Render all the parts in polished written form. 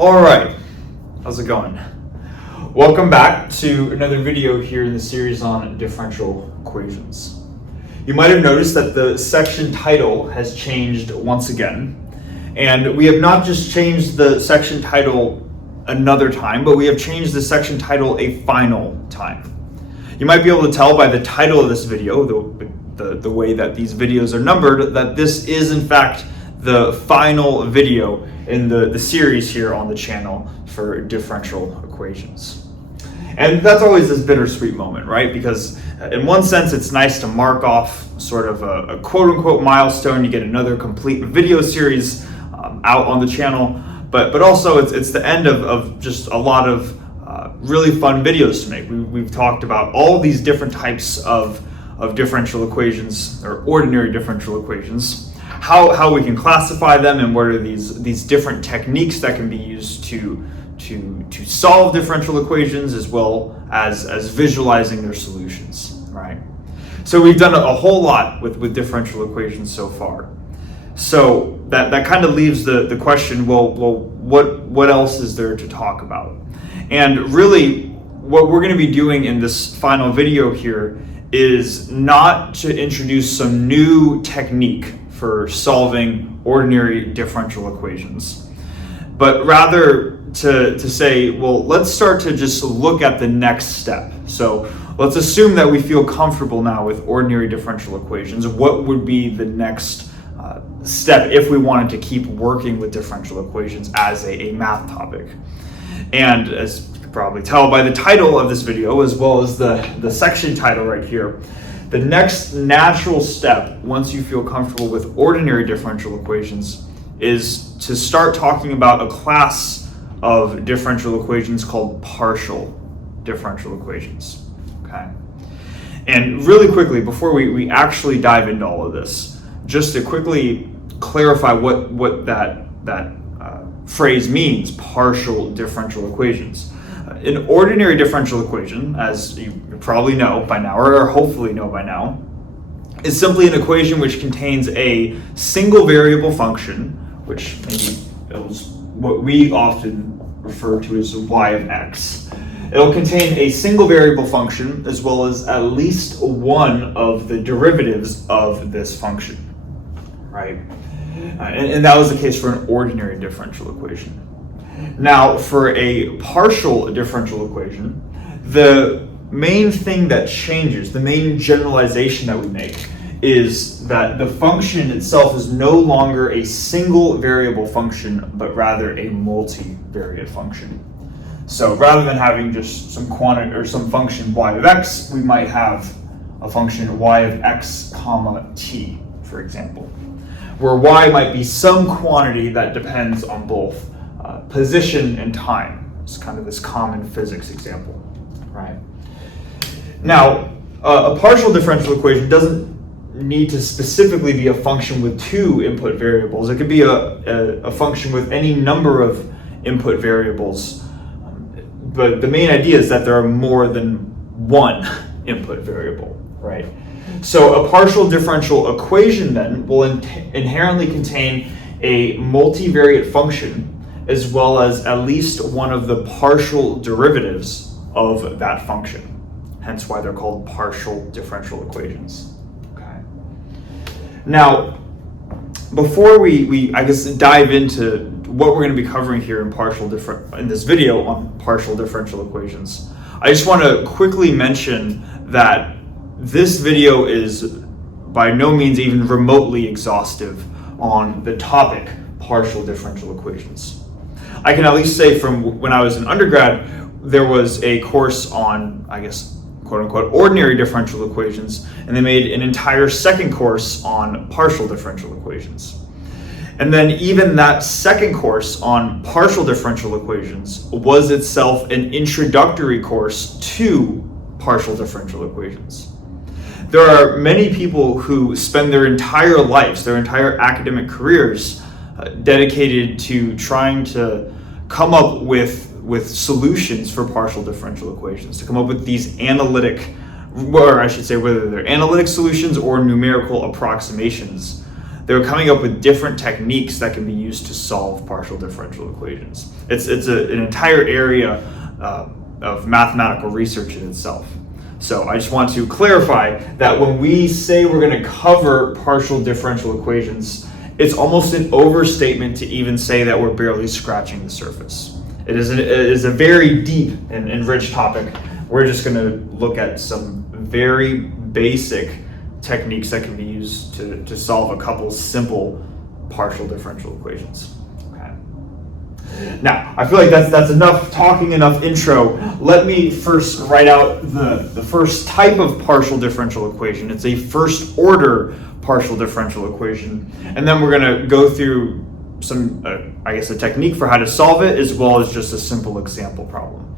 All right, how's it going? Welcome back to another video here in the series on differential equations. You might have noticed that the section title has changed once again, and we have not just changed the section title another time, but we have changed the section title a final time. You might be able to tell by the title of this video, the way that these videos are numbered, that this is in fact the final video in the series here on the channel for differential equations. And that's always this bittersweet moment, right? Because in one sense, it's nice to mark off sort of a quote-unquote milestone. You get another complete video series out on the channel, but also it's the end of just a lot of really fun videos to make. We've talked about all these different types of differential equations, or ordinary differential equations, how we can classify them, and what are these different techniques that can be used to solve differential equations, as well as visualizing their solutions, right? So we've done a whole lot with differential equations so far. So that kind of leaves the question, well, what else is there to talk about? And really, what we're going to be doing in this final video here is not to introduce some new technique for solving ordinary differential equations, but rather to say, well, let's start to just look at the next step. So let's assume that we feel comfortable now with ordinary differential equations. What would be the next step if we wanted to keep working with differential equations as a math topic? And as you can probably tell by the title of this video, as well as the section title right here, the next natural step, once you feel comfortable with ordinary differential equations, is to start talking about a class of differential equations called partial differential equations. Okay. And really quickly, before we actually dive into all of this, just to quickly clarify what that phrase means, partial differential equations. An ordinary differential equation, as you probably know by now, or hopefully know by now, is simply an equation which contains a single variable function, which maybe is what we often refer to as y of x. It'll contain a single variable function as well as at least one of the derivatives of this function, right? And that was the case for an ordinary differential equation. Now, for a partial differential equation, the main thing that changes, the main generalization that we make, is that the function itself is no longer a single variable function, but rather a multivariate function. So rather than having just some quantity or some function y of x, we might have a function y of x comma t, for example, where y might be some quantity that depends on both position and time. It's kind of this common physics example, right? Now, a partial differential equation doesn't need to specifically be a function with two input variables. It could be a function with any number of input variables, but the main idea is that there are more than one input variable, right? So a partial differential equation then will inherently contain a multivariate function as well as at least one of the partial derivatives of that function. Hence why they're called partial differential equations. Okay. Now, before we I guess dive into what we're going to be covering here in this video on partial differential equations, I just want to quickly mention that this video is by no means even remotely exhaustive on the topic partial differential equations. I can at least say from when I was an undergrad, there was a course on, I guess, quote unquote, ordinary differential equations, and they made an entire second course on partial differential equations. And then even that second course on partial differential equations was itself an introductory course to partial differential equations. There are many people who spend their entire lives, their entire academic careers, dedicated to trying to come up with solutions for partial differential equations, to come up with these analytic, or I should say whether they're analytic solutions or numerical approximations they were coming up with different techniques that can be used to solve partial differential equations. It's an entire area of mathematical research in itself. So I just want to clarify that when we say we're going to cover partial differential equations, it's almost an overstatement to even say that we're barely scratching the surface. It is a very deep and rich topic. We're just going to look at some very basic techniques that can be used to solve a couple simple partial differential equations. Okay. Now, I feel like that's enough talking, enough intro. Let me first write out the first type of partial differential equation. It's a first order partial differential equation. And then we're going to go through some, I guess, a technique for how to solve it, as well as just a simple example problem.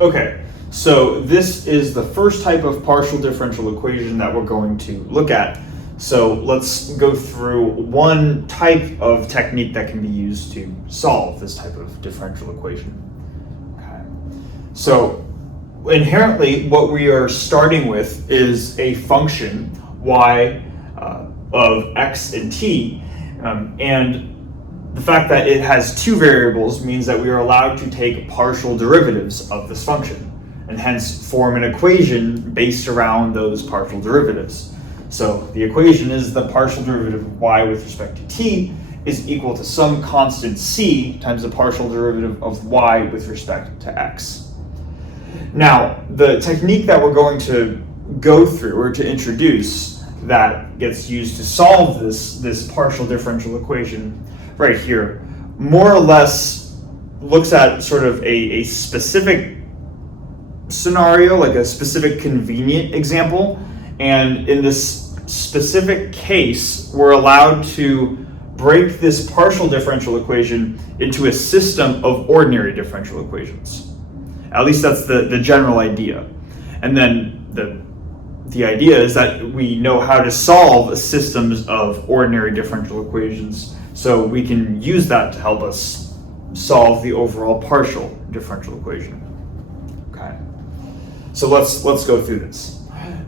Okay, so this is the first type of partial differential equation that we're going to look at. So let's go through one type of technique that can be used to solve this type of differential equation. Okay. So inherently, what we are starting with is a function y of x and t, and the fact that it has two variables means that we are allowed to take partial derivatives of this function, and hence form an equation based around those partial derivatives. So the equation is the partial derivative of y with respect to t is equal to some constant c times the partial derivative of y with respect to x. Now, the technique that we're going to go through or to introduce that gets used to solve this partial differential equation right here more or less looks at sort of a specific scenario, like a specific convenient example. And in this specific case, we're allowed to break this partial differential equation into a system of ordinary differential equations. At least that's the general idea. And then the idea is that we know how to solve systems of ordinary differential equations, so we can use that to help us solve the overall partial differential equation. Okay. So let's go through this.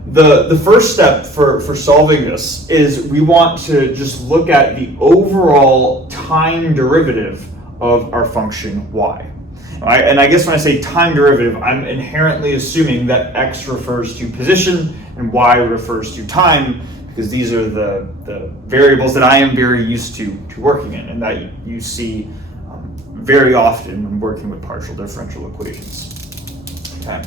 The first step for solving this is we want to just look at the overall time derivative of our function y. And I guess when I say time derivative, I'm inherently assuming that x refers to position and y refers to time, because these are the variables that I am very used to working in, and that you see very often when working with partial differential equations. Okay,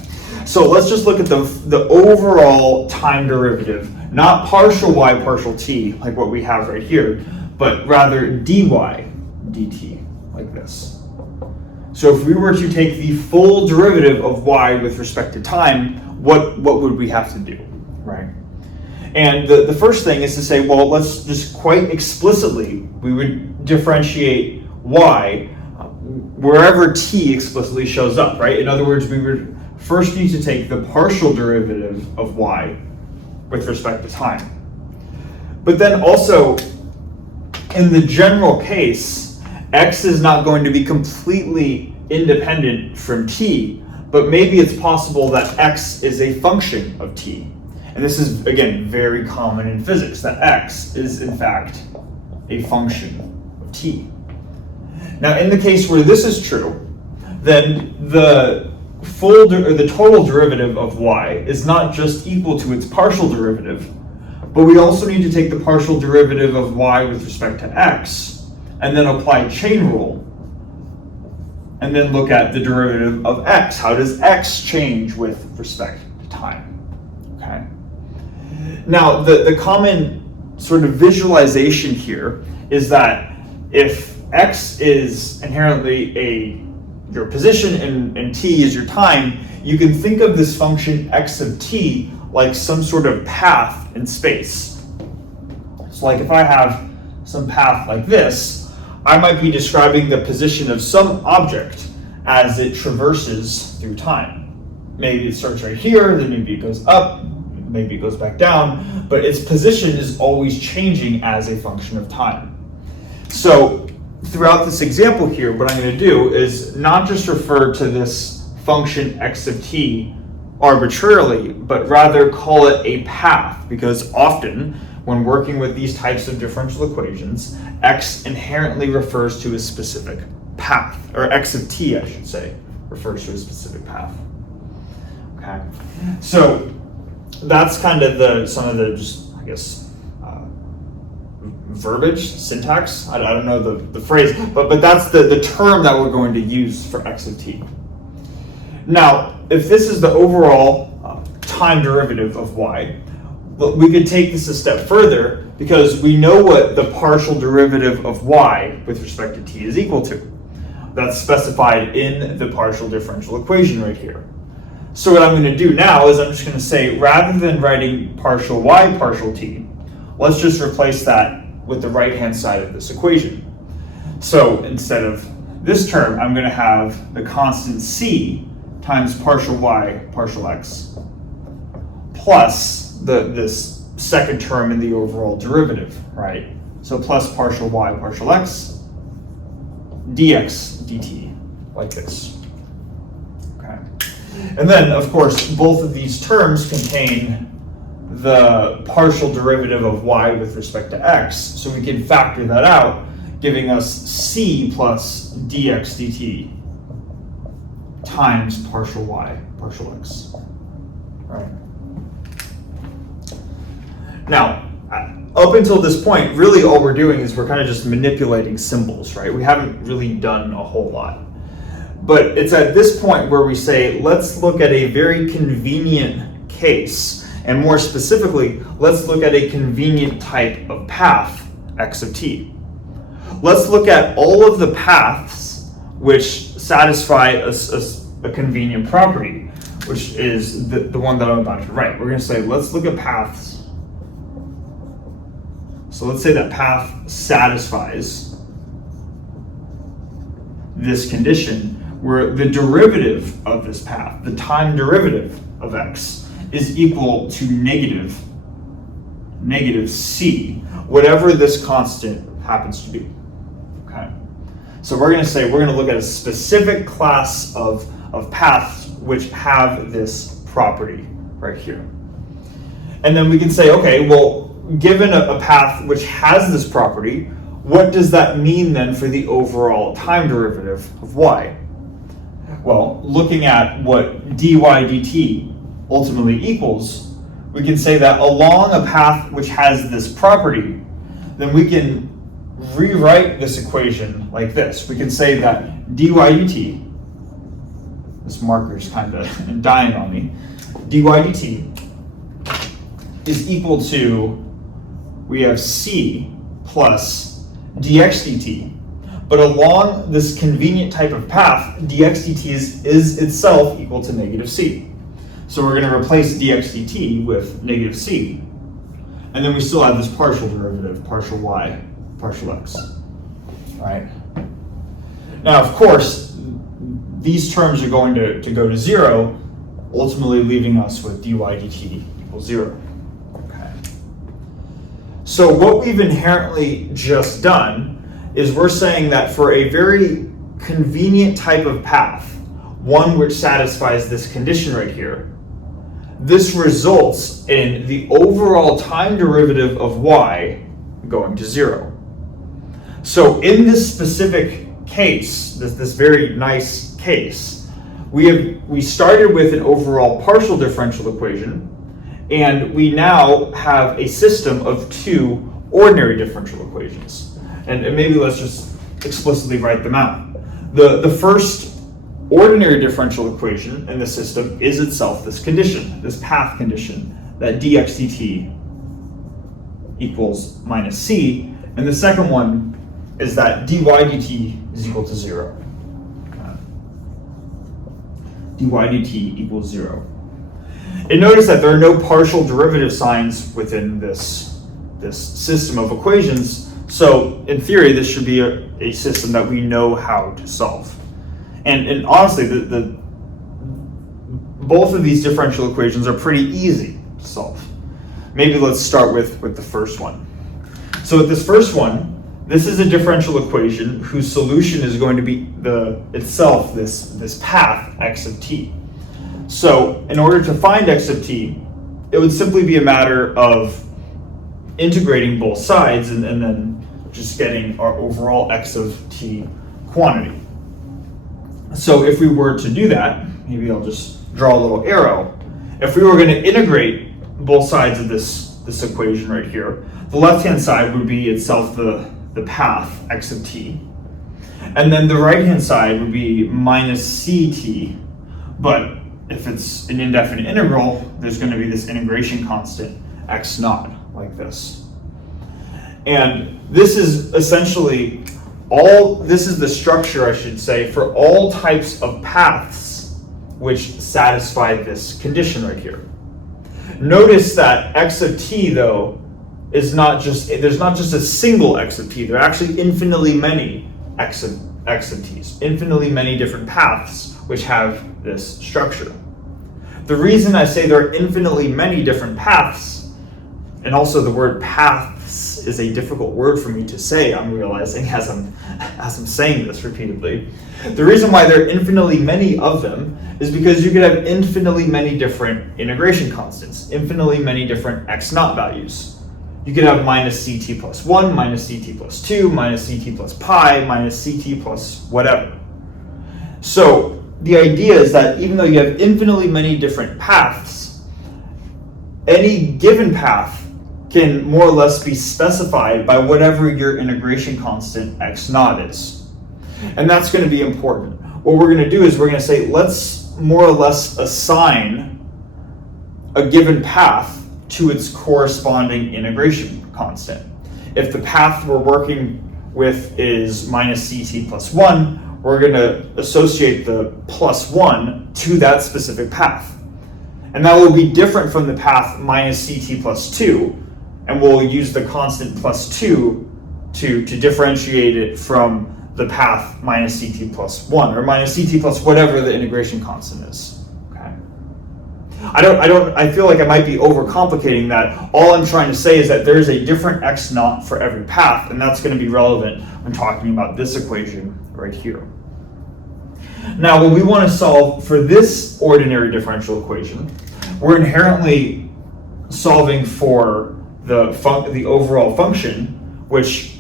so let's just look at the overall time derivative, not partial y partial t like what we have right here, but rather dy dt like this. So if we were to take the full derivative of y with respect to time, what would we have to do, right? And the first thing is to say, well, let's just quite explicitly, we would differentiate y wherever t explicitly shows up, right? In other words, we would first need to take the partial derivative of y with respect to time. But then also, in the general case, x is not going to be completely independent from t, but maybe it's possible that x is a function of t. And this is, again, very common in physics, that x is, in fact, a function of t. Now, in the case where this is true, then the total derivative of y is not just equal to its partial derivative, but we also need to take the partial derivative of y with respect to x, and then apply chain rule, and then look at the derivative of x. How does x change with respect to time? Okay. Now, the common sort of visualization here is that if x is inherently your position and t is your time, you can think of this function x of t like some sort of path in space. So like if I have some path like this, I might be describing the position of some object as it traverses through time. Maybe it starts right here, then maybe it goes up, maybe it goes back down, but its position is always changing as a function of time. So throughout this example here, what I'm going to do is not just refer to this function x of t arbitrarily, but rather call it a path, because often when working with these types of differential equations, x inherently refers to a specific path, or x of t, I should say, refers to a specific path. Okay, so that's kind of some of the just, I guess, verbiage, syntax. I don't know the phrase, but that's the term that we're going to use for x of t. Now, if this is the overall time derivative of y, we could take this a step further, because we know what the partial derivative of y with respect to t is equal to. That's specified in the partial differential equation right here. So what I'm going to do now is I'm just going to say, rather than writing partial y partial t, let's just replace that with the right-hand side of this equation. So instead of this term, I'm going to have the constant c times partial y partial x plus this second term in the overall derivative, right? So plus partial y partial x dx dt, like this. Okay. And then, of course, both of these terms contain the partial derivative of y with respect to x, so we can factor that out, giving us c plus dx dt times partial y partial x. Right. Now, up until this point, really all we're doing is we're kind of just manipulating symbols, right? We haven't really done a whole lot. But it's at this point where we say, let's look at a very convenient case, and more specifically, let's look at a convenient type of path, x of t. Let's look at all of the paths which satisfy a convenient property, which is the one that I'm about to write. We're going to say, let's look at paths. So let's say that path satisfies this condition where the derivative of this path, the time derivative of x, is equal to negative c, whatever this constant happens to be. Okay. So we're going to say we're going to look at a specific class of paths which have this property right here. And then we can say, okay, well, given a path which has this property, what does that mean then for the overall time derivative of y? Well, looking at what dy dt ultimately equals, we can say that along a path which has this property, then we can rewrite this equation like this. We can say that dy dt, this marker is kind of dying on me, dy dt is equal to, we have c plus dx dt. But along this convenient type of path, dx dt is itself equal to negative c. So we're going to replace dx dt with negative c. And then we still have this partial derivative, partial y, partial x. Right? Now, of course, these terms are going to go to 0, ultimately leaving us with dy dt equals 0. So what we've inherently just done is we're saying that for a very convenient type of path, one which satisfies this condition right here, this results in the overall time derivative of y going to 0. So in this specific case, this very nice case, we started with an overall partial differential equation, and we now have a system of two ordinary differential equations. And maybe let's just explicitly write them out. The first ordinary differential equation in the system is itself this condition, this path condition, that dx dt equals minus c. And the second one is that dy dt is equal to 0. Dy dt equals 0. And notice that there are no partial derivative signs within this system of equations, so in theory this should be a system that we know how to solve. And honestly, both of these differential equations are pretty easy to solve. Maybe let's start with the first one. So with this first one, this is a differential equation whose solution is going to be itself this path x of t. So in order to find x of t, it would simply be a matter of integrating both sides and then just getting our overall x of t quantity. So if we were to do that, maybe I'll just draw a little arrow. If we were going to integrate both sides of this equation right here, the left-hand side would be itself the path x of t. And then the right-hand side would be minus ct, but if it's an indefinite integral, there's going to be this integration constant x naught, like this. And this is essentially this is the structure, I should say, for all types of paths which satisfy this condition right here. Notice that x of t, though, there's not just a single x of t, there are actually infinitely many x of t's, infinitely many different paths which have this structure. The reason I say there are infinitely many different paths, and also the word paths is a difficult word for me to say, I'm realizing as I'm saying this repeatedly. The reason why there are infinitely many of them is because you could have infinitely many different integration constants, infinitely many different x naught values. You could have minus ct plus 1, minus ct plus 2, minus ct plus pi, minus ct plus whatever. So the idea is that even though you have infinitely many different paths, any given path can more or less be specified by whatever your integration constant x naught is. And that's going to be important. What we're going to do is we're going to say, let's more or less assign a given path to its corresponding integration constant. If the path we're working with is minus ct plus 1, we're going to associate the plus 1 to that specific path. And that will be different from the path minus ct plus 2, and we'll use the constant plus 2 to differentiate it from the path minus ct plus 1, or minus ct plus whatever the integration constant is. I feel like I might be overcomplicating that. All I'm trying to say is that there's a different x naught for every path, and that's going to be relevant when talking about this equation right here. Now, when we want to solve for this ordinary differential equation, we're inherently solving for the overall function, which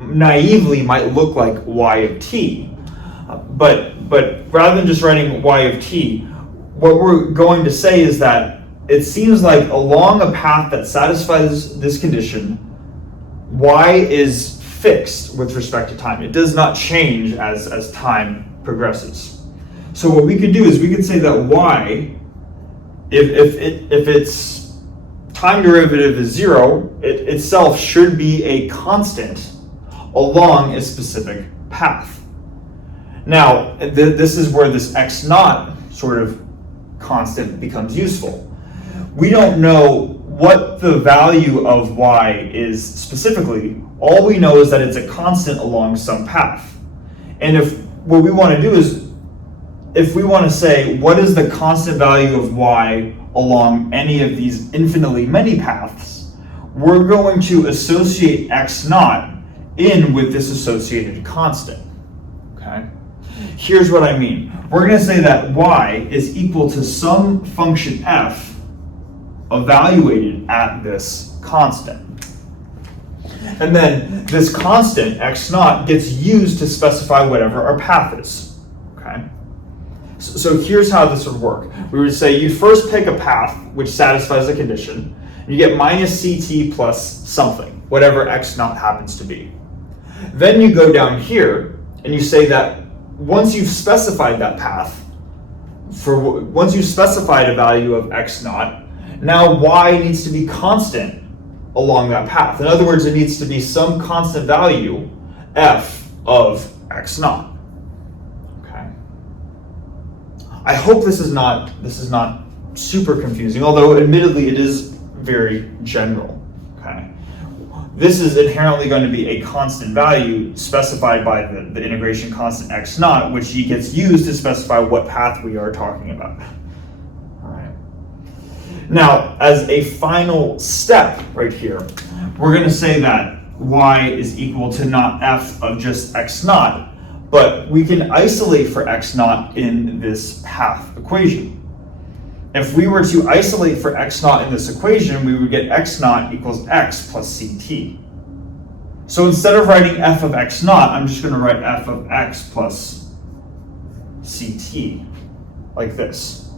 naively might look like y of t. But rather than just writing y of t, what we're going to say is that it seems like along a path that satisfies this condition, y is fixed with respect to time. It does not change as time progresses. So what we could do is we could say that y, if its time derivative is 0, it itself should be a constant along a specific path. Now, this is where this x naught sort of constant becomes useful. We don't know what the value of y is specifically. All we know is that it's a constant along some path. And if what we want to do is, if we want to say what is the constant value of y along any of these infinitely many paths, we're going to associate x naught in with this associated constant. Okay? Here's what I mean. We're going to say that y is equal to some function f evaluated at this constant. And then this constant, x naught, gets used to specify whatever our path is. Okay? So here's how this would work. We would say you first pick a path which satisfies the condition, and you get minus ct plus something, whatever x naught happens to be. Then you go down here, and you say that once you've specified that path, once you've specified a value of x naught, now y needs to be constant along that path. In other words, it needs to be some constant value, f of x naught. Okay. I hope this is not super confusing, although admittedly it is very general. Okay. This is inherently going to be a constant value specified by the integration constant x naught, which gets used to specify what path we are talking about. All right. Now, as a final step right here, we're going to say that y is equal to not f of just x naught, but we can isolate for x naught in this path equation. If we were to isolate for x naught in this equation, we would get x naught equals x plus ct. So instead of writing f of x naught, I'm just going to write f of x plus ct, like this.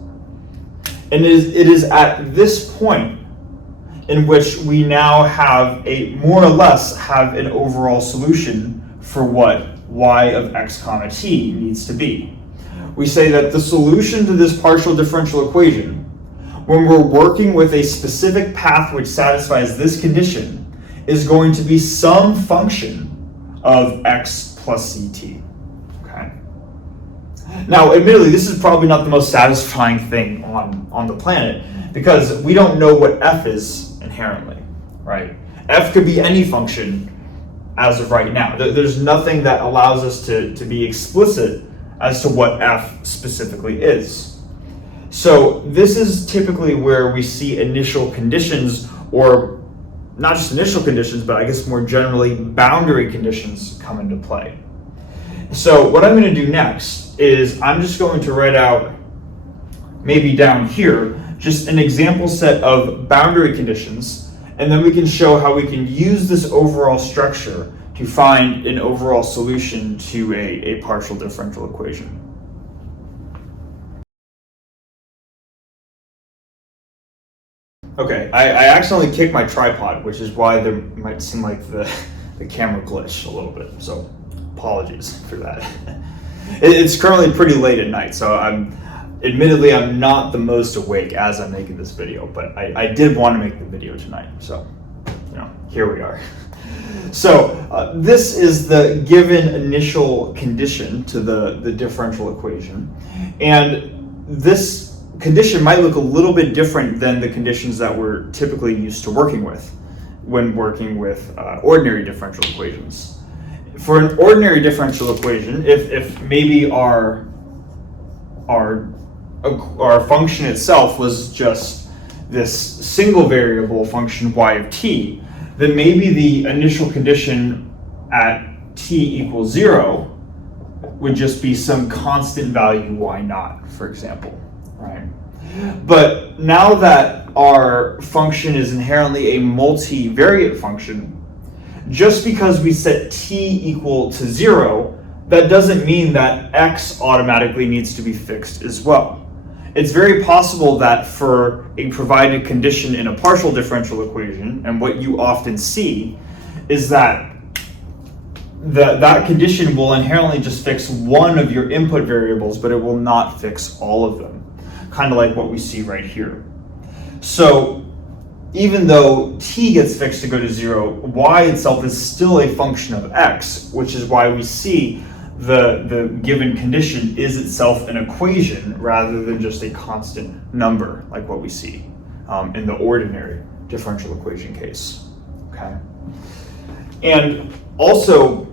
And it is at this point in which we now have more or less have an overall solution for what y of x comma t needs to be. We say that the solution to this partial differential equation, when we're working with a specific path which satisfies this condition, is going to be some function of x plus ct. Okay. Now, admittedly, this is probably not the most satisfying thing on the planet, because we don't know what f is inherently, right? F could be any function as of right now. There's nothing that allows us to be explicit as to what f specifically is. So this is typically where we see initial conditions, or not just initial conditions, but I guess more generally boundary conditions come into play. So what I'm going to do next is I'm just going to write out, maybe down here, just an example set of boundary conditions, and then we can show how we can use this overall structure to find an overall solution to a partial differential equation. Okay, I accidentally kicked my tripod, which is why there might seem like the camera glitched a little bit, so apologies for that. It's currently pretty late at night, so admittedly I'm not the most awake as I'm making this video, but I did want to make the video tonight, so here we are. So this is the given initial condition to the differential equation, and this condition might look a little bit different than the conditions that we're typically used to working with when working with ordinary differential equations. For an ordinary differential equation, if maybe our function itself was just this single variable function y of t, then maybe the initial condition at t equals 0 would just be some constant value y naught, for example. Right. But now that our function is inherently a multivariate function, just because we set t equal to 0, that doesn't mean that x automatically needs to be fixed as well. It's very possible that for a provided condition in a partial differential equation, and what you often see is that that condition will inherently just fix one of your input variables, but it will not fix all of them. Kind of like what we see right here. So even though t gets fixed to go to 0, y itself is still a function of x, which is why we see the given condition is itself an equation rather than just a constant number like what we see in the ordinary differential equation case. Okay. And also,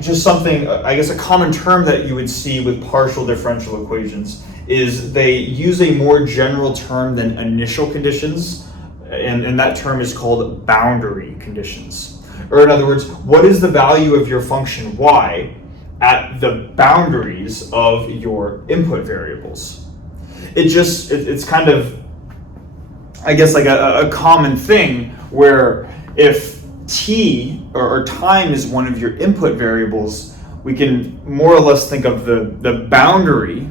just something, I guess a common term that you would see with partial differential equations is they use a more general term than initial conditions, and that term is called boundary conditions. Or in other words, what is the value of your function y at the boundaries of your input variables? It's kind of, I guess, like a common thing where if t or time is one of your input variables, we can more or less think of the boundary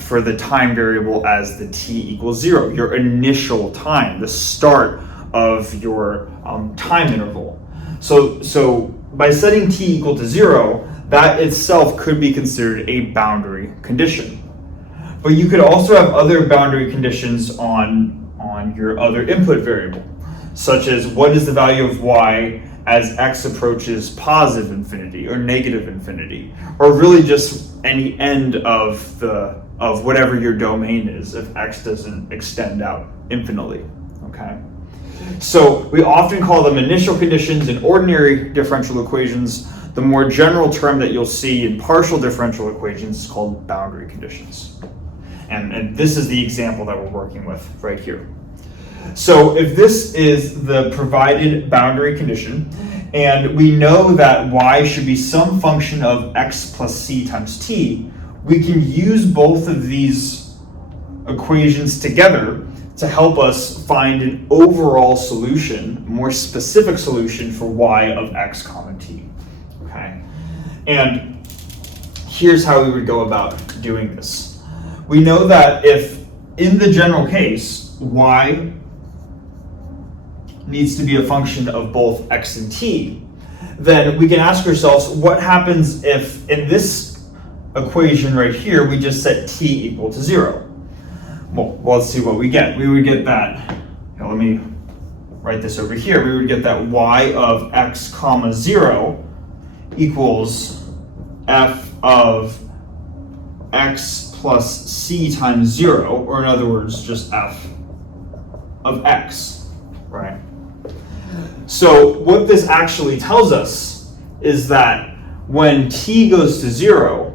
for the time variable as the t equals 0, your initial time, the start of your time interval. So by setting t equal to 0, that itself could be considered a boundary condition. But you could also have other boundary conditions on your other input variable, such as what is the value of y as x approaches positive infinity or negative infinity, or really just any end of whatever your domain is if x doesn't extend out infinitely. Okay. So we often call them initial conditions in ordinary differential equations. The more general term that you'll see in partial differential equations is called boundary conditions. And this is the example that we're working with right here. So if this is the provided boundary condition, and we know that y should be some function of x plus c times t, we can use both of these equations together to help us find an overall solution, more specific solution for y of x comma t. Okay, and here's how we would go about doing this. We know that if in the general case y needs to be a function of both x and t, then we can ask ourselves what happens if in this equation right here we just set t equal to 0. Well, let's see what we get. We would get that, let me write this over here, we would get that y of x comma 0 equals f of x plus c times 0, or in other words, just f of x, right? So what this actually tells us is that when t goes to 0,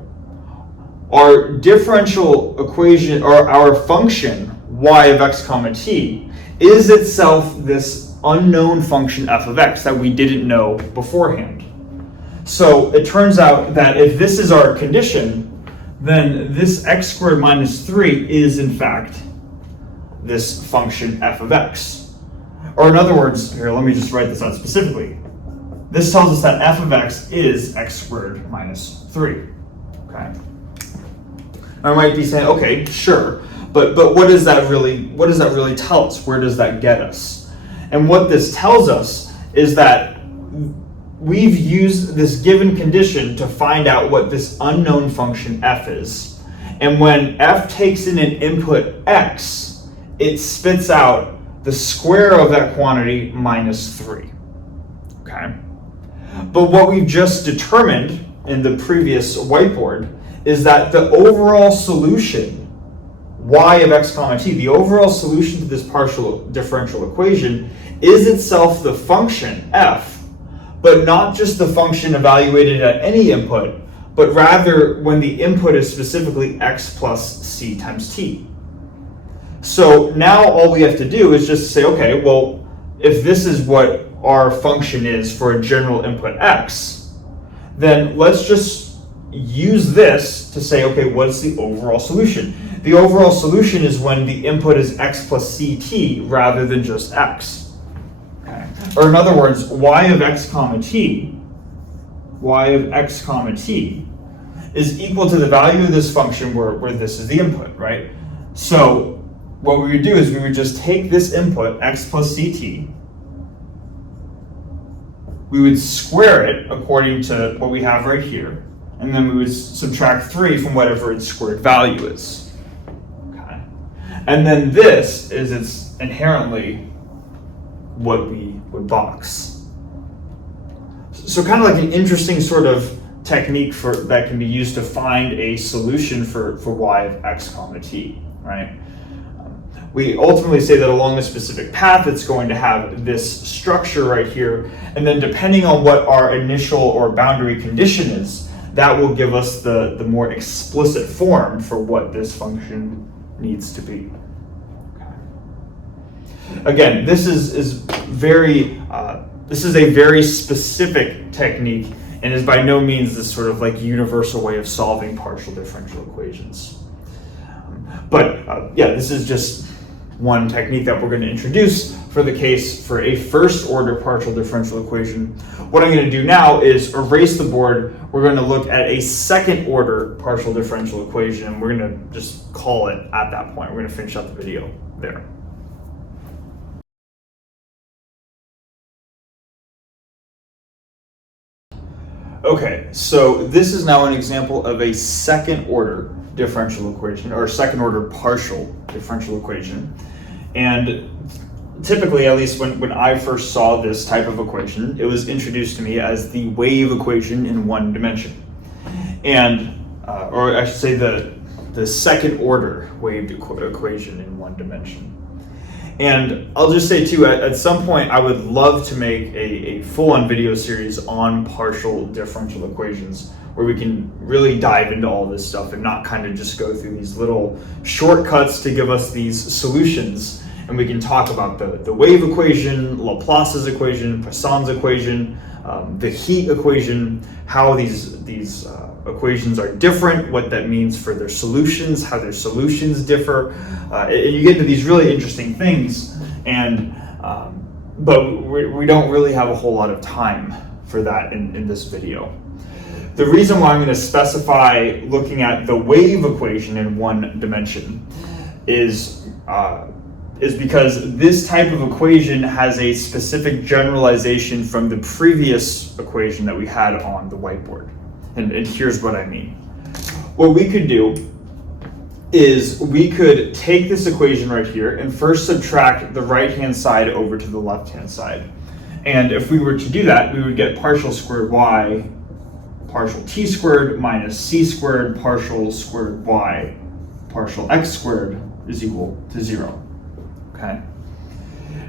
our differential equation, or our function y of x comma t, is itself this unknown function f of x that we didn't know beforehand. So it turns out that if this is our condition, then this x squared minus 3 is in fact this function f of x. Or in other words, here, let me just write this out specifically. This tells us that f of x is x squared minus 3. Okay. I might be saying, okay, sure, but what does that really tell us? Where does that get us? And what this tells us is that we've used this given condition to find out what this unknown function f is. And when f takes in an input x, it spits out the square of that quantity minus 3. Okay? But what we've just determined in the previous whiteboard is that the overall solution, y of x comma t, the overall solution to this partial differential equation is itself the function f, but not just the function evaluated at any input, but rather when the input is specifically x plus c times t. So now all we have to do is just say, okay, well, if this is what our function is for a general input x, then let's just use this to say, okay, what's the overall solution? The overall solution is when the input is x plus ct rather than just x. Okay. Or in other words, y of x comma t is equal to the value of this function where this is the input, right? So what we would do is we would just take this input, x plus ct, we would square it according to what we have right here, and then we would subtract 3 from whatever its squared value is. Okay. And then this is its inherently what we would box. So kind of like an interesting sort of technique that can be used to find a solution for y of x comma t, right? We ultimately say that along a specific path, it's going to have this structure right here, and then depending on what our initial or boundary condition is, that will give us the more explicit form for what this function needs to be. Okay. Again, this is a very specific technique, and is by no means this sort of like universal way of solving partial differential equations. But this is just one technique that we're going to introduce for the case for a first order partial differential equation. What I'm going to do now is erase the board. We're going to look at a second order partial differential equation. We're going to just call it at that point. We're going to finish up the video there. Okay, so this is now an example of a second order differential equation, or second order partial differential equation. And typically, at least when I first saw this type of equation, it was introduced to me as the wave equation in one dimension. And, or I should say the second order wave equation in one dimension. And I'll just say too, at some point I would love to make a full-on video series on partial differential equations, where we can really dive into all this stuff and not kind of just go through these little shortcuts to give us these solutions. And we can talk about the wave equation, Laplace's equation, Poisson's equation, the heat equation, how these equations are different, what that means for their solutions, how their solutions differ. And you get into these really interesting things, but we don't really have a whole lot of time for that in this video. The reason why I'm going to specify looking at the wave equation in one dimension is because this type of equation has a specific generalization from the previous equation that we had on the whiteboard. And here's what I mean. What we could do is we could take this equation right here and first subtract the right-hand side over to the left-hand side. And if we were to do that, we would get partial squared y partial t squared minus c squared partial squared y partial x squared is equal to 0. Okay.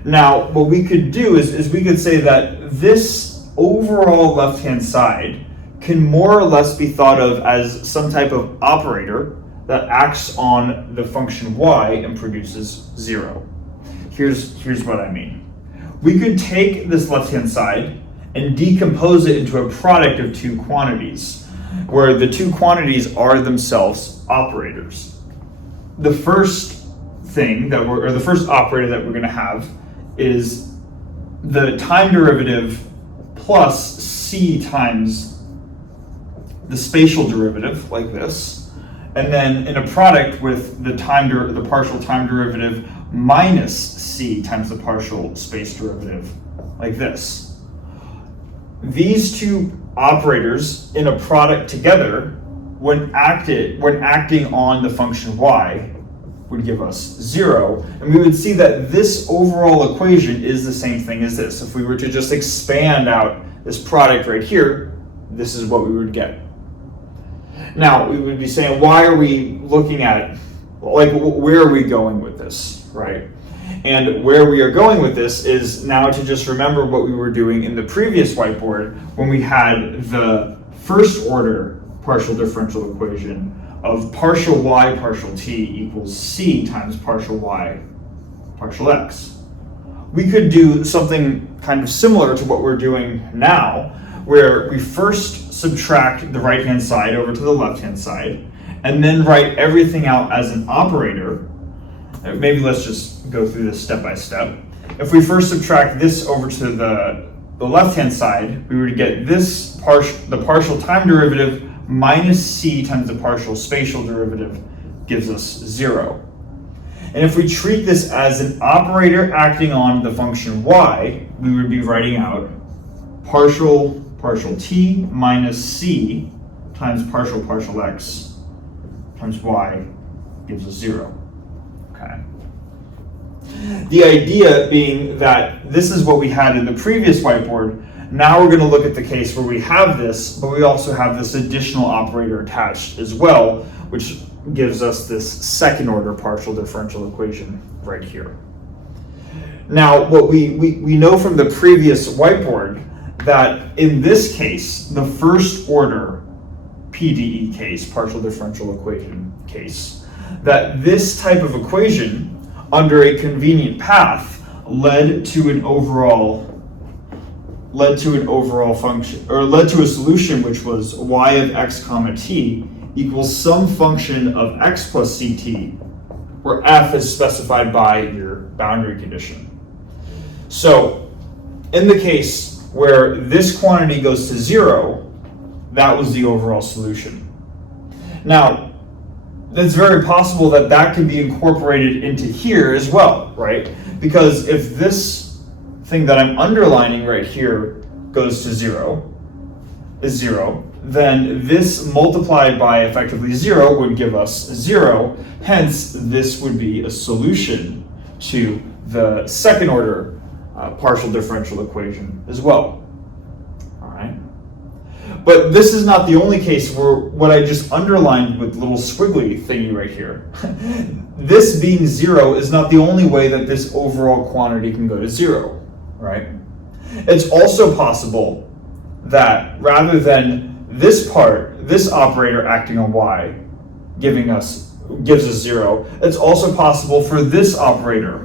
Now, what we could do is we could say that this overall left-hand side can more or less be thought of as some type of operator that acts on the function y and produces 0. Here's what I mean. We could take this left-hand side and decompose it into a product of two quantities, where the two quantities are themselves operators. The first thing the first operator that we're going to have is the time derivative plus c times the spatial derivative, like this, and then in a product with the partial time derivative minus c times the partial space derivative, like this. These two operators in a product together, when acting on the function y, would give us 0, and we would see that this overall equation is the same thing as this. If we were to just expand out this product right here, this is what we would get. Now, we would be saying, why are we looking at, like, where are we going with this, right? And where we are going with this is now to just remember what we were doing in the previous whiteboard when we had the first order partial differential equation of partial y partial t equals c times partial y partial x. We could do something kind of similar to what we're doing now, where we first subtract the right-hand side over to the left-hand side, and then write everything out as an operator. Maybe let's just go through this step by step. If we first subtract this over to the left-hand side, we would get this the partial time derivative minus c times the partial spatial derivative gives us 0. And if we treat this as an operator acting on the function y, we would be writing out partial t minus c times partial x times y gives us 0. Okay. The idea being that this is what we had in the previous whiteboard. Now we're going to look at the case where we have this, but we also have this additional operator attached as well, which gives us this second order partial differential equation right here. Now, what we know from the previous whiteboard that in this case, the first order PDE case, partial differential equation case, that this type of equation under a convenient path led to a solution which was y of x comma t equals some function of x plus ct, where f is specified by your boundary condition. So in the case where this quantity goes to 0, that was the overall solution. Now, it's very possible that that can be incorporated into here as well, right? Because if this thing that I'm underlining right here goes to 0, then this multiplied by effectively 0 would give us 0. Hence, this would be a solution to the second order partial differential equation as well. All right. But this is not the only case where what I just underlined with little squiggly thingy right here. This being 0 is not the only way that this overall quantity can go to 0, right? It's also possible that rather than this operator acting on y gives us 0, it's also possible for this operator,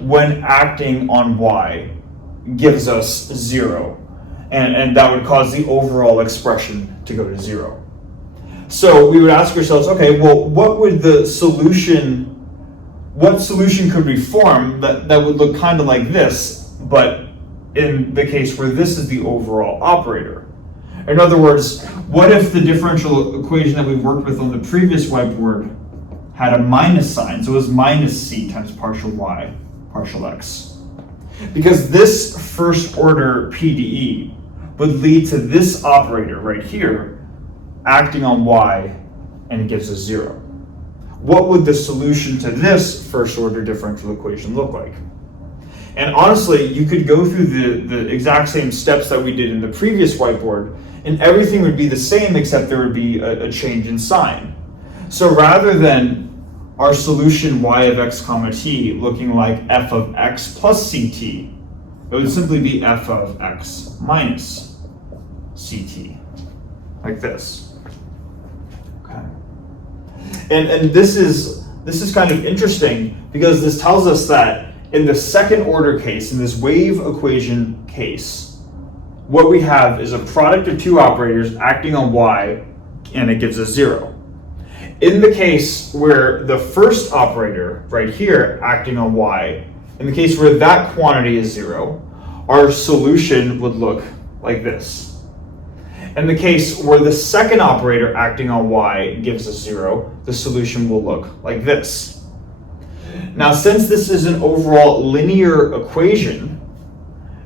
when acting on y, gives us 0. and that would cause the overall expression to go to 0. So we would ask ourselves, okay, well, what solution could we form that would look kind of like this, but in the case where this is the overall operator? In other words, what if the differential equation that we worked with on the previous whiteboard had a minus sign, so it was minus c times partial y, partial x? Because this first order PDE would lead to this operator right here acting on y, and it gives us 0. What would the solution to this first order differential equation look like? And honestly, you could go through the exact same steps that we did in the previous whiteboard, and everything would be the same except there would be a change in sign. So rather than our solution y of x comma t looking like f of x plus ct, it would simply be f of x minus ct, like this. Okay. And this is kind of interesting because this tells us that in the second order case, in this wave equation case, what we have is a product of two operators acting on y, and it gives us 0. In the case where the first operator right here acting on y, in the case where that quantity is 0, our solution would look like this. In the case where the second operator acting on y gives us 0, the solution will look like this. Now, since this is an overall linear equation,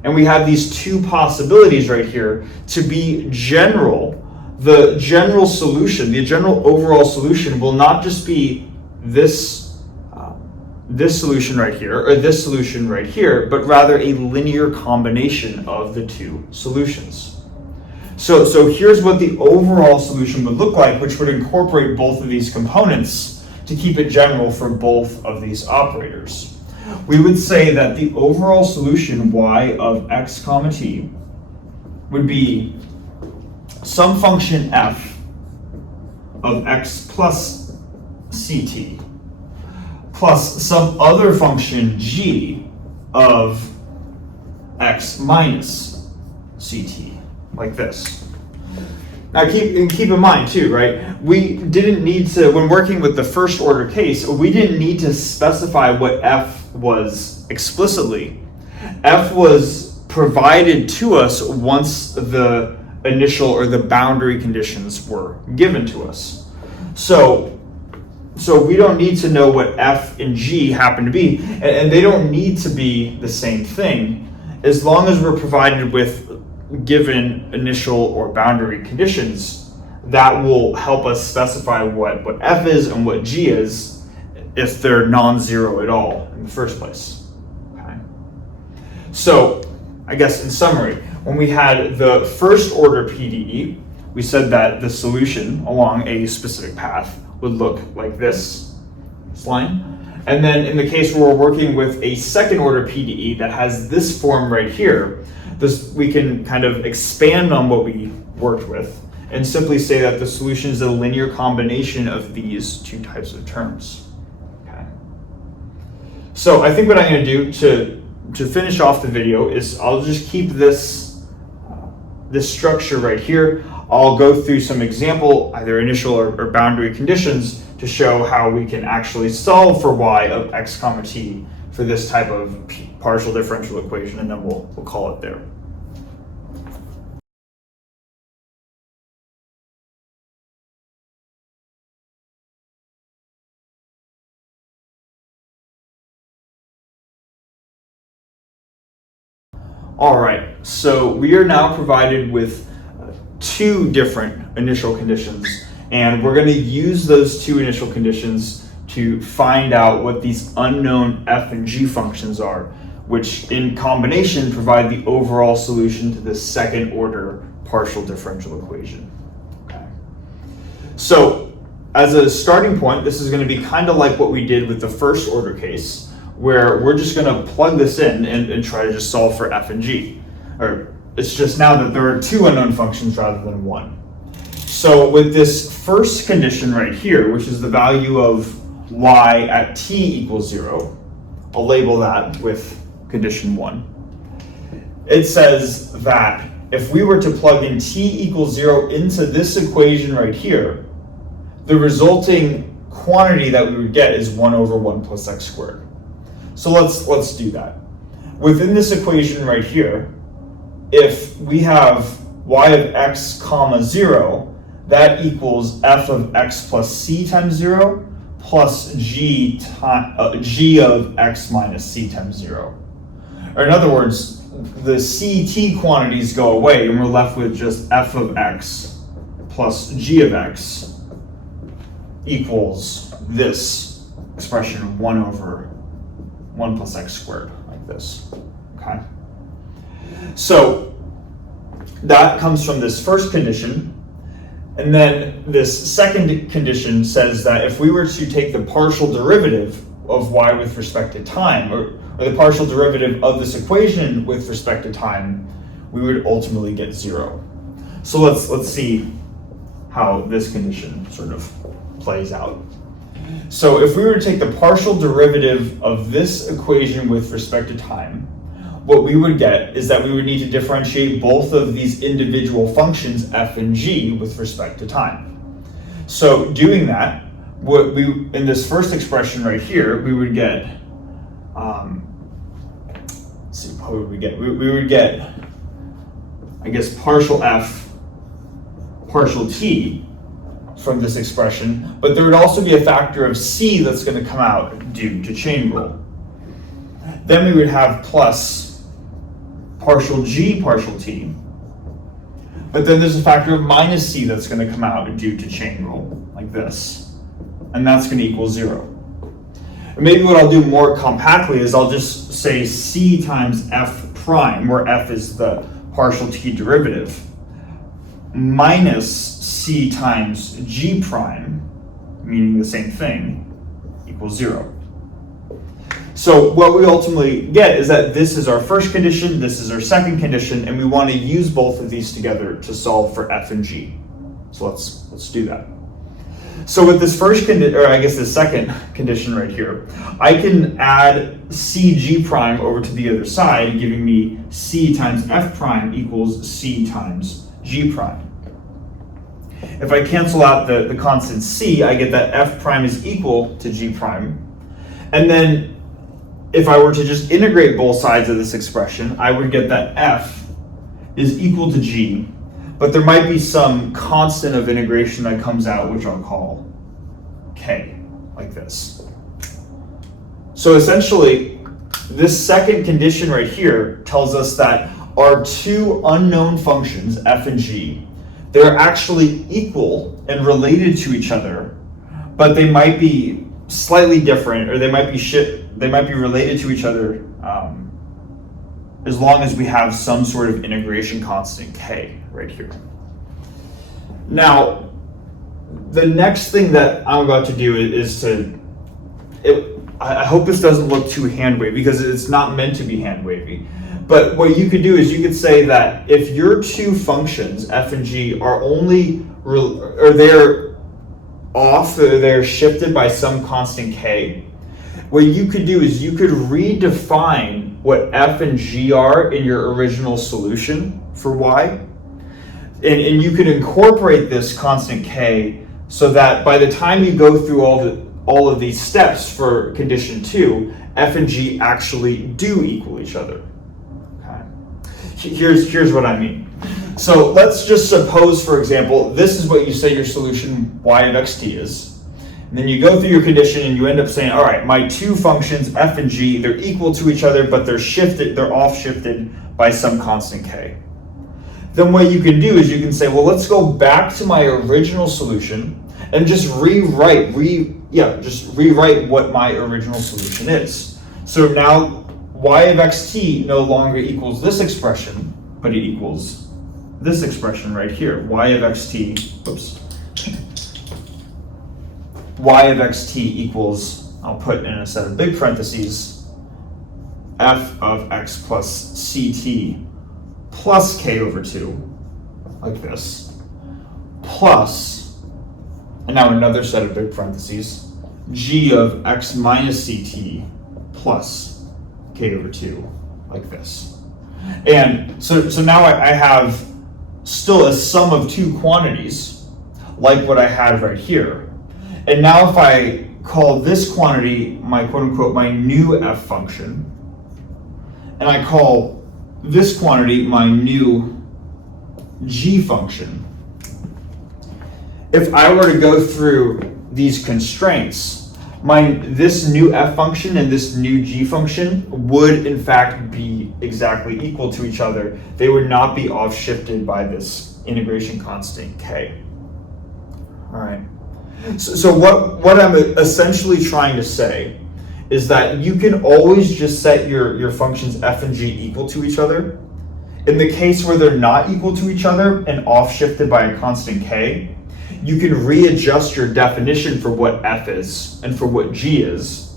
and we have these two possibilities right here, to be general, the general solution, the general overall solution will not just be this solution right here, or this solution right here, but rather a linear combination of the two solutions. So here's what the overall solution would look like, which would incorporate both of these components to keep it general for both of these operators. We would say that the overall solution y of x comma t would be some function f of x plus ct plus some other function g of x minus ct, like this. Now keep in mind too, right? We didn't need to, when working with the first order case, we didn't need to specify what f was explicitly. F was provided to us once the initial or the boundary conditions were given to us. So we don't need to know what f and g happen to be, and they don't need to be the same thing as long as we're provided with given initial or boundary conditions that will help us specify what f is and what g is if they're non-zero at all in the first place. Okay. So I guess in summary, when we had the first order PDE, we said that the solution along a specific path would look like this line. And then in the case where we're working with a second order PDE that has this form right here, we can kind of expand on what we worked with and simply say that the solution is a linear combination of these two types of terms. Okay. So I think what I'm going to do to finish off the video is I'll just keep this structure right here. I'll go through some example, either initial or boundary conditions to show how we can actually solve for y of x comma t for this type of partial differential equation, and then we'll call it there. All right, so we are now provided with two different initial conditions, and we're going to use those two initial conditions to find out what these unknown f and g functions are, which in combination provide the overall solution to this second order partial differential equation. Okay. So as a starting point, this is going to be kind of like what we did with the first order case, where we're just going to plug this in and try to just solve for f and g. Or it's just now that there are two unknown functions rather than one. So with this first condition right here, which is the value of y at t equals 0, I'll label that with condition 1. It says that if we were to plug in t equals 0 into this equation right here, the resulting quantity that we would get is 1 over 1 plus x squared. So let's do that. Within this equation right here, if we have y of x comma 0, that equals f of x plus c times 0 plus g of x minus c times 0. Or in other words, the ct quantities go away and we're left with just f of x plus g of x equals this expression 1 over 1 plus x squared, like this, okay? So that comes from this first condition, and then this second condition says that if we were to take the partial derivative of y with respect to time, or the partial derivative of this equation with respect to time, we would ultimately get 0. So let's see how this condition sort of plays out. So if we were to take the partial derivative of this equation with respect to time, what we would get is that we would need to differentiate both of these individual functions f and g with respect to time. So doing that, in this first expression right here, we would get, let's see, what would we get? We would get, I guess, partial f, partial t from this expression, but there would also be a factor of c that's going to come out due to chain rule. Then we would have plus partial g partial t, but then there's a factor of minus c that's going to come out due to chain rule, like this, and that's going to equal 0. And maybe what I'll do more compactly is I'll just say c times f prime, where f is the partial t derivative, minus c times g prime, meaning the same thing, equals 0. So what we ultimately get is that this is our first condition, this is our second condition, and we want to use both of these together to solve for f and g. So let's do that. So with this first condition, or I guess the second condition right here, I can add cg prime over to the other side, giving me c times f prime equals c times g prime. If I cancel out the constant c, I get that f prime is equal to g prime. And then if I were to just integrate both sides of this expression, I would get that f is equal to g, but there might be some constant of integration that comes out, which I'll call k, like this. So essentially, this second condition right here tells us that our two unknown functions, f and g, they're actually equal and related to each other, but they might be slightly different, or they might be related to each other as long as we have some sort of integration constant k right here. Now, the next thing that I'm about to do is I hope this doesn't look too hand wavy, because it's not meant to be hand wavy. But what you could do is you could say that if your two functions, f and g, are they're off, or they're shifted by some constant k, what you could do is you could redefine what f and g are in your original solution for y, and you could incorporate this constant k so that by the time you go through all of these steps for condition 2, f and g actually do equal each other. Here's what I mean. So let's just suppose, for example, this is what you say your solution y of xt is. And then you go through your condition and you end up saying, all right, my two functions f and g, they're equal to each other, but they're off shifted by some constant k. Then what you can do is you can say, well, let's go back to my original solution and just rewrite what my original solution is. So now y of xt no longer equals this expression, but it equals this expression right here. Y of xt, y of xt equals, I'll put in a set of big parentheses, f of x plus ct plus k over 2, like this, plus, and now another set of big parentheses, g of x minus ct plus k over 2, like this. And so now I have still a sum of two quantities, like what I had right here. And now if I call this quantity my quote unquote my new f function, and I call this quantity my new g function, if I were to go through these constraints, this new f function and this new g function would in fact be exactly equal to each other. They would not be off shifted by this integration constant k. All right. So what I'm essentially trying to say is that you can always just set your functions f and g equal to each other. In the case where they're not equal to each other and off shifted by a constant k, you can readjust your definition for what f is and for what g is.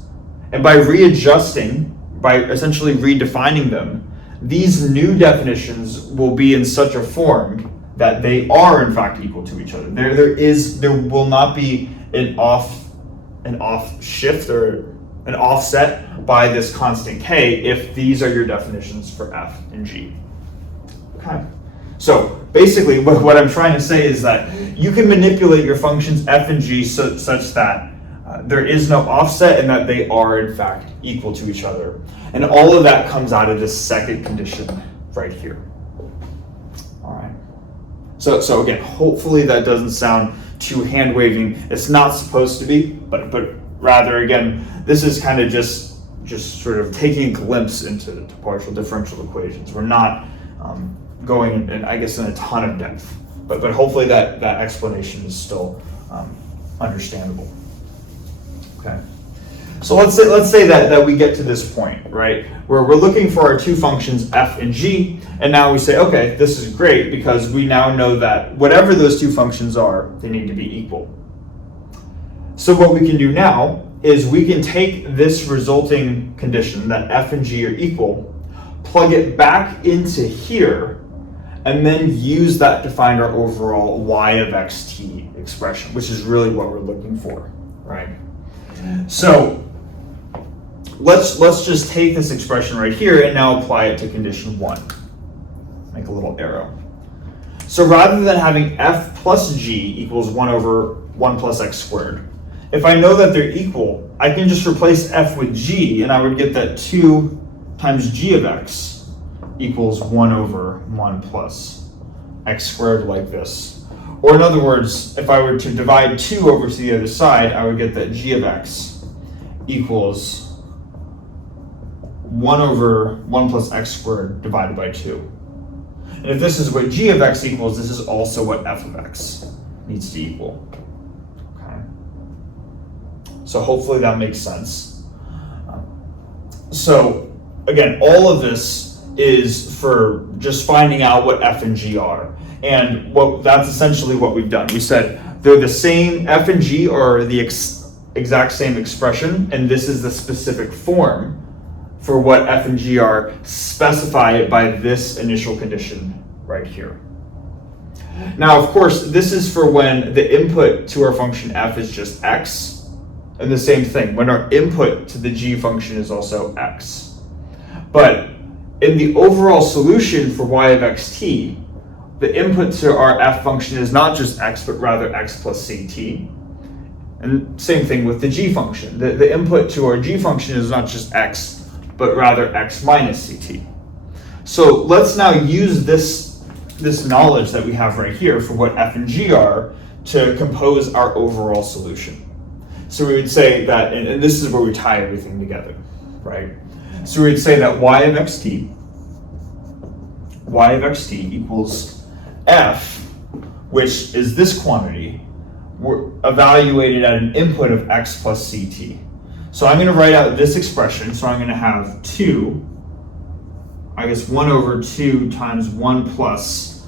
And by readjusting, by essentially redefining them, these new definitions will be in such a form that they are in fact equal to each other. There will not be an off shift or an offset by this constant k if these are your definitions for f and g. Okay. So basically what I'm trying to say is that you can manipulate your functions f and g such that there is no offset and that they are in fact equal to each other. And all of that comes out of this second condition right here. All right. So again, hopefully that doesn't sound too hand-waving. It's not supposed to be, but rather again, this is kind of just sort of taking a glimpse into partial differential equations. We're not going in, I guess, in a ton of depth, but hopefully that explanation is still understandable. Okay. So let's say that we get to this point, right, where we're looking for our two functions f and g, and now we say, okay, this is great because we now know that whatever those two functions are, they need to be equal. So what we can do now is we can take this resulting condition that f and g are equal, plug it back into here, and then use that to find our overall y of xt expression, which is really what we're looking for, right? So let's just take this expression right here and now apply it to condition 1. Make a little arrow. So rather than having f plus g equals 1 over 1 plus x squared, if I know that they're equal, I can just replace f with g, and I would get that 2 times g of x equals 1 over 1 plus x squared, like this. Or in other words, if I were to divide 2 over to the other side, I would get that g of x equals 1 over 1 plus x squared divided by 2. And if this is what g of x equals, this is also what f of x needs to equal. Okay. So hopefully that makes sense. So again, all of this is for just finding out what f and g are. And that's essentially what we've done. We said they're the same, f and g are the exact same expression, and this is the specific form for what f and g are specified by this initial condition right here. Now, of course, this is for when the input to our function f is just x, and the same thing when our input to the g function is also x. But in the overall solution for y of xt, the input to our f function is not just x, but rather x plus ct. And same thing with the g function. The input to our g function is not just x, but rather x minus ct. So let's now use this knowledge that we have right here for what f and g are to compose our overall solution. So we would say that, and this is where we tie everything together, right? So we would say that y of xt equals f, which is this quantity, we're evaluated at an input of x plus ct. So I'm going to write out this expression. So I'm going to have 1 over 2 times 1 plus,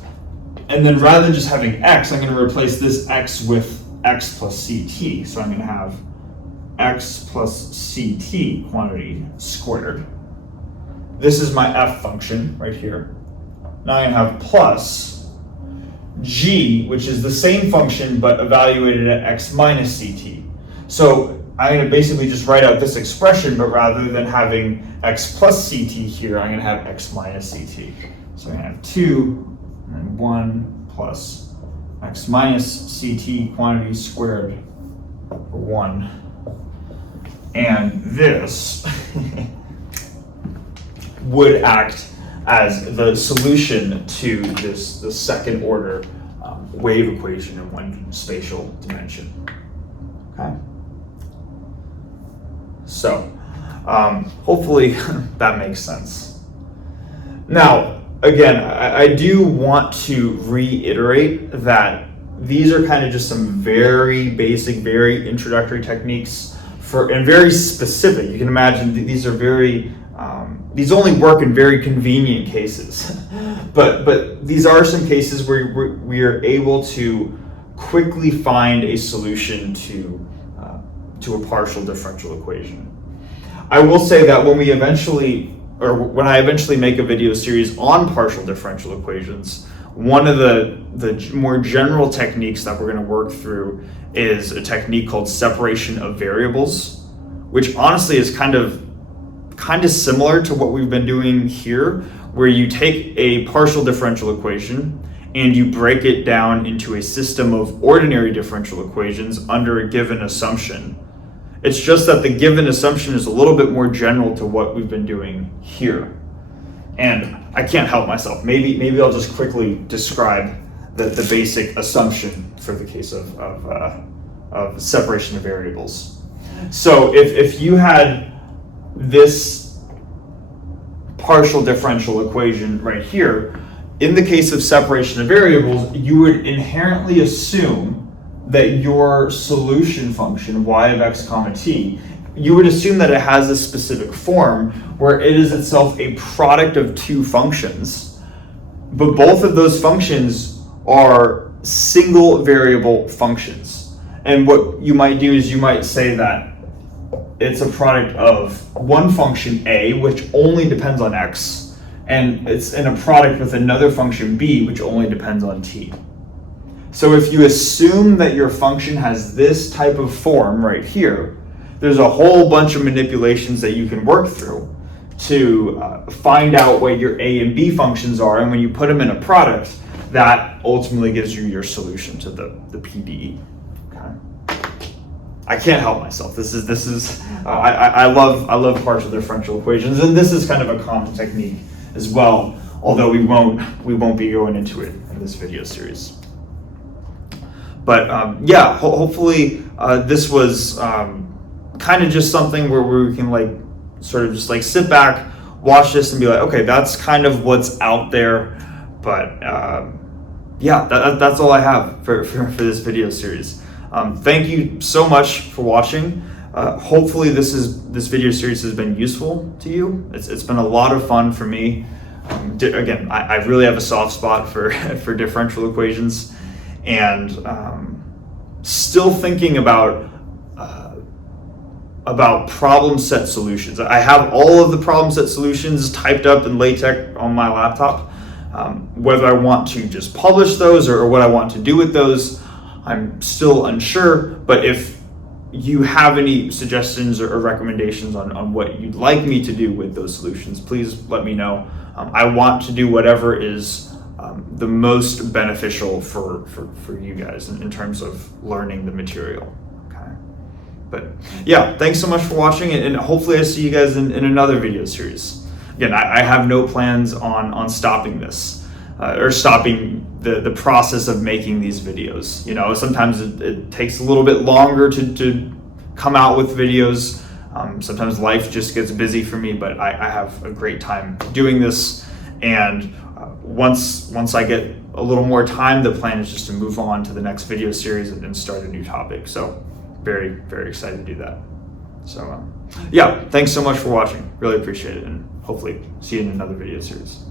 and then rather than just having x, I'm going to replace this x with x plus ct. So I'm going to have x plus ct quantity squared. This is my f function right here. Now I'm going to have plus g, which is the same function but evaluated at x minus ct. So I'm going to basically just write out this expression, but rather than having x plus ct here, I'm going to have x minus ct. So I'm going to have 2 and then 1 plus x minus ct quantity squared over 1. And this would act as the solution to the second order wave equation in one spatial dimension. Okay. So hopefully that makes sense. Now, again, I do want to reiterate that these are kind of just some very basic, very introductory techniques and very specific. You can imagine these are very, these only work in very convenient cases. But these are some cases where we are able to quickly find a solution to a partial differential equation. I will say that when I eventually make a video series on partial differential equations, one of the more general techniques that we're going to work through is a technique called separation of variables, which honestly is kind of similar to what we've been doing here, where you take a partial differential equation and you break it down into a system of ordinary differential equations under a given assumption. It's just that the given assumption is a little bit more general to what we've been doing here. And I can't help myself. Maybe I'll just quickly describe the basic assumption for the case of separation of variables. So if you had this partial differential equation right here, in the case of separation of variables, you would inherently assume that your solution function, y of x comma t, you would assume that it has a specific form where it is itself a product of two functions, but both of those functions are single variable functions. And what you might do is you might say that it's a product of one function a, which only depends on x, and it's in a product with another function b, which only depends on t. So if you assume that your function has this type of form right here, there's a whole bunch of manipulations that you can work through to find out what your a and b functions are, and when you put them in a product, that ultimately gives you your solution to the PDE. Okay. I can't help myself. I love partial differential equations, and this is kind of a common technique as well, although we won't be going into it in this video series. But yeah, hopefully this was kind of just something where we can sort of just sit back, watch this, and be like, okay, that's kind of what's out there. But yeah, that's all I have for this video series. Thank you so much for watching. Hopefully this video series has been useful to you. It's been a lot of fun for me. Again, I really have a soft spot for differential equations, and still thinking about problem set solutions. I have all of the problem set solutions typed up in LaTeX on my laptop. Whether I want to just publish those or what I want to do with those, I'm still unsure. But if you have any suggestions or recommendations on what you'd like me to do with those solutions, please let me know. I want to do whatever is the most beneficial for you guys in terms of learning the material. Okay. But yeah, thanks so much for watching, and hopefully I see you guys in another video series. Again, I have no plans on stopping this or stopping the process of making these videos. You know, sometimes it takes a little bit longer to come out with videos. Sometimes life just gets busy for me, but I have a great time doing this. And once I get a little more time, the plan is just to move on to the next video series and start a new topic. So very, very excited to do that. So yeah, thanks so much for watching. Really appreciate it, and hopefully see you in another video series.